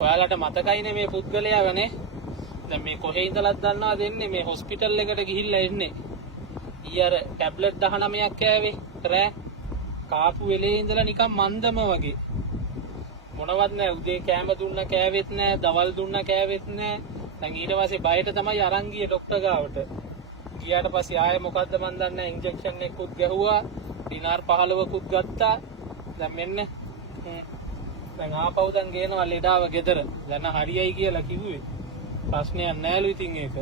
ඔයාලට මතකයිනේ මේ පුද්ගලයා වනේ. දැන් මේ කොහේ ඉඳලාද දන්නවද එන්නේ? මේ හොස්පිටල් එකට ගිහිල්ලා එන්නේ. ඊයර ටැබ්ලට් 19ක් කෑවේ. රෑ කාපු වෙලේ ඉඳලා නිකන් මන්දම වගේ. මොනවත් නැහැ. උදේ කෑම දුන්න කෑවෙත් නැහැ. දවල් දුන්න කෑවෙත් නැහැ. දැන් ඊට පස්සේ බයට තමයි අරන් ගියේ ડોක්ටර් ගාවට. ගියාට පස්සේ ආයෙ මොකද්ද මන් දන්නේ නැහැ. ඉන්ජෙක්ෂන් එකකුත් ගැහුවා. දිනාර් 15කුත් ගත්තා. දැන් මෙන්න දැන් ආපහු දැන් ගේනවා ලෙඩාව ගෙදර. දැන් හරියයි කියලා කිව්වේ. ප්‍රශ්නයක් නැහැලු ඉතින් ඒක.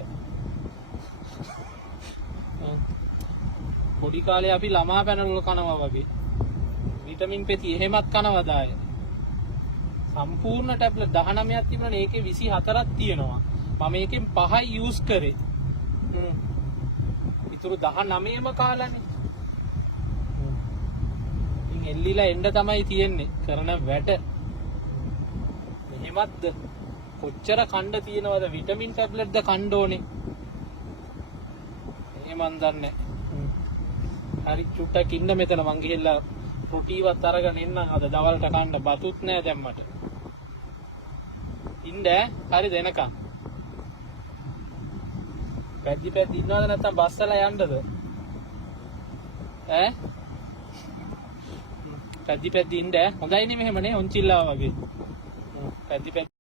පොඩි කාලේ අපි ළමා පැනවල කනවා වගේ. විටමින් පෙති එහෙමත් කනවද ආයේ. සම්පූර්ණ ටැබ්ලට් 19ක් තිබුණානේ. ඒකේ 24ක් තියෙනවා. මම ඒකෙන් 5යි යූස් කරේ. ඊටු 19ම කාලානේ. ඉතින් එල්ලිලා එන්න තමයි තියෙන්නේ කරන වැඩ. මෙහෙමත්ද කොච්චර කණ්ඩ තියෙනවද? විටමින් ටැබ්ලට්ද කණ්ඩ ඕනේ. එහෙම දන්නේ. හරි චුට්ටක් ඉන්න මෙතන මං ගිහිල්ලා රොටිවත් අරගෙන එන්නම්. අද දවල්ට කන්න බතුත් නෑ දැන් මට. ඉන්න හරි දෙනකම්. පැද්දි ඉන්නවද නැත්නම් බස්සලා යන්නද? ඈ? පැද්දි ඉන්න හොඳයිනේ මෙහෙමනේ ඔන්චිල්ලා වගේ. පැද්දි